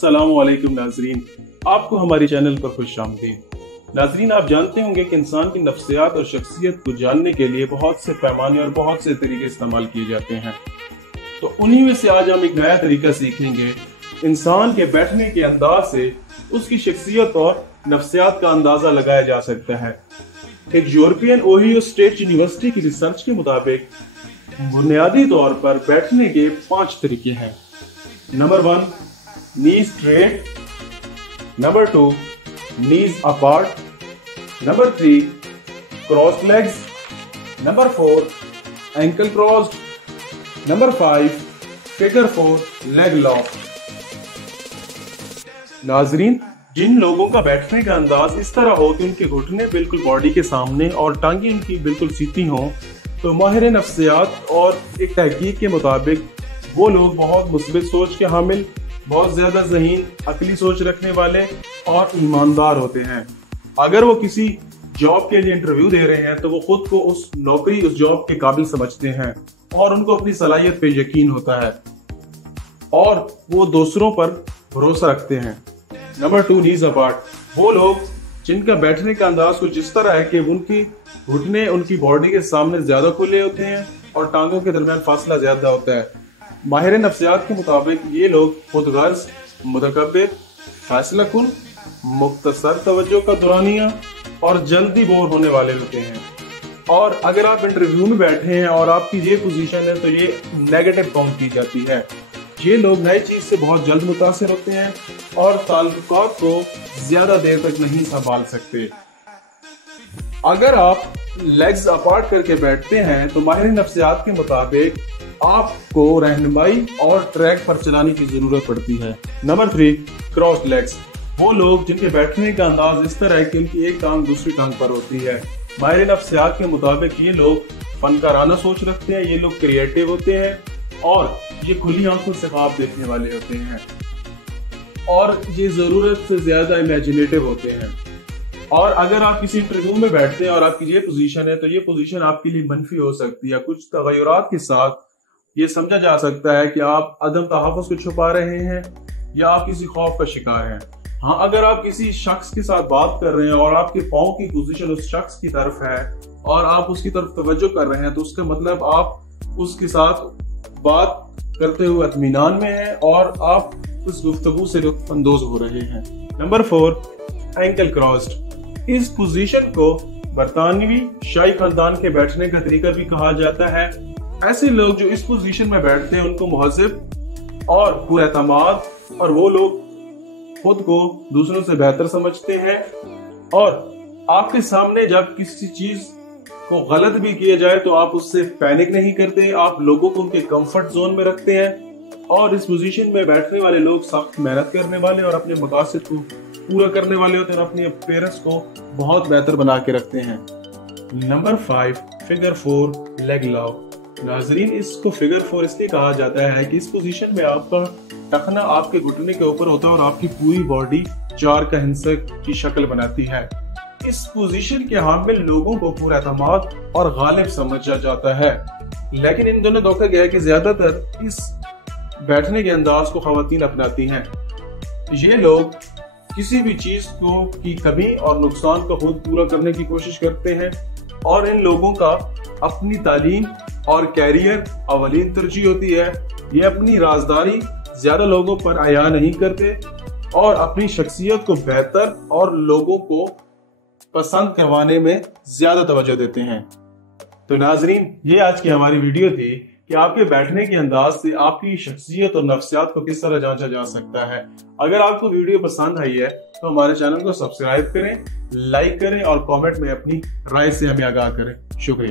अस्सलाम वालेकुम नाजरीन, आपको हमारे चैनल पर खुशामदीद। नाजरीन, आप जानते होंगे कि इंसान की नफ्सियात और शख्सियत को जानने के लिए बहुत से पैमाने और बहुत से तरीके इस्तेमाल किए जाते हैं। तो उन्हीं में से आज हम एक नया तरीका सीखेंगे। इंसान के बैठने के अंदाज से उसकी शख्सियत और नफ्सियात का अंदाजा लगाया जा सकता है। एक यूरोपियन ओहियो स्टेट यूनिवर्सिटी की रिसर्च के मुताबिक बुनियादी तौर पर बैठने के 5 तरीके हैं। Number 1, knees straight. Number 2, knees apart. Number 3, cross legs. Number 4, ankle crossed. Number 5, figure 4 leg lock. नाजरीन, जिन लोगों का बैठने का अंदाज इस तरह हो कि उनके घुटने बिल्कुल बॉडी के सामने और टांगें उनकी बिल्कुल सीधी हों, तो माहिर नफ्सियात और एक तहकीक के मुताबिक वो लोग बहुत मुस्बित सोच के हामिल, बहुत ज्यादा ज़हीन, अकली सोच रखने वाले और ईमानदार होते हैं। अगर वो किसी जॉब के लिए इंटरव्यू दे रहे हैं तो वो खुद को उस नौकरी, उस जॉब के काबिल समझते हैं और उनको अपनी सलाहियत पे यकीन होता है और वो दूसरों पर भरोसा रखते हैं। Number 2, knees apart. वो लोग जिनका बैठने का अंदाज कुछ इस तरह है कि उनकी घुटने उनकी बॉडी के सामने ज्यादा खुले होते हैं और टांगों के दरमियान फासला ज्यादा होता है। माहिर नफ्सियात के मुताबिक ये लोग खुदगर्ज, मुतकब्बिर, फैसला कुन, मुख्तसर तवज्जो का दुरानिया और जल्दी बोर होने वाले होते हैं। और अगर आप इंटरव्यू में बैठे हैं और आपकी ये पोजीशन है तो ये नेगेटिव काउंट की जाती है। ये लोग नई चीज से बहुत जल्द मुतासिर होते हैं और ताल्लुकात को ज्यादा देर तक नहीं संभाल सकते। अगर आप लेग्स अपार्ट करके बैठते हैं तो माहिर नफ्सियात के मुताबिक आपको रहनुमाई और ट्रैक पर चलाने की जरूरत पड़ती है। Number 3, cross legs. वो लोग जिनके बैठने का अंदाज इस तरह है कि उनकी एक टांग दूसरी टांग पर होती है। माहिर नफ्सियात के मुताबिक ये लोग फनकाराना सोच रखते हैं, ये लोग क्रिएटिव होते हैं और ये खुली आंखों से ख्वाब देखने वाले होते हैं और ये जरूरत से ज्यादा इमेजिनेटिव होते हैं। और अगर आप किसी इंटरव्यू में बैठते हैं और आपकी ये पोजीशन है तो ये पोजीशन आपके लिए मनफी हो सकती है। कुछ तगय्युरात के साथ ये समझा जा सकता है कि आप अदम तहफ़्फ़ुज़ को छुपा रहे हैं या आप किसी खौफ का शिकार हैं। हाँ, अगर आप किसी शख्स के साथ बात कर रहे हैं और आपके पाँव की पोजीशन उस शख्स की तरफ है और आप उसकी तरफ तवज्जो कर रहे हैं तो उसका मतलब आप उसके साथ बात करते हुए इत्मीनान में हैं और आप उस गुफ्तगू से लुत्फ़ अंदोज हो रहे हैं। Number 4, ankle crossed. इस पोजीशन को बरतानवी शाही खानदान के बैठने का तरीका भी कहा जाता है। ऐसे लोग जो इस पोजीशन में बैठते हैं उनको मुहज़्ज़ब और पुरएतमाद, और वो लोग खुद को दूसरों से बेहतर समझते हैं और आपके सामने जब किसी चीज को गलत भी किया जाए तो आप उससे पैनिक नहीं करते, आप लोगों को उनके कंफर्ट जोन में रखते हैं। और इस पोजीशन में बैठने वाले लोग सख्त मेहनत करने वाले और अपने मकासद को पूरा करने वाले होते हैं और अपने अपीयरेंस को बहुत बेहतर बना के रखते हैं। Number 5, figure 4 leg lock. नाजरीन, इसको फिगर 4 इसलिए कहा जाता है कि इस पोजीशन में आपका टखना आपके घुटने के ऊपर होता है और आपकी पूरी बॉडी 4 का हिस्सा की शक्ल बनाती है। इस पोजीशन के हामिल लोगों को पूरा एतमाद और गालिब समझा जाता है। लेकिन इन दोनों धोखा गया है कि ज्यादातर इस बैठने के अंदाज को खवातीन अपनाती हैं। ये लोग किसी भी चीज को की कमी और नुकसान को खुद पूरा करने की कोशिश करते हैं और इन लोगों का अपनी तालीम और कैरियर अवलीन तरजीह होती है। ये अपनी राजदारी ज्यादा लोगों पर आया नहीं करते और अपनी शख्सियत को बेहतर और लोगों को पसंद करवाने में ज्यादा तवज्जो देते हैं। तो नाजरीन, ये आज की हमारी वीडियो थी कि आपके बैठने के अंदाज से आपकी शख्सियत और नफ्सियात को किस तरह जांचा जा सकता है। अगर आपको वीडियो पसंद आई है तो हमारे चैनल को सब्सक्राइब करें, लाइक करें और कमेंट में अपनी राय से हमें आगाह करें। शुक्रिया।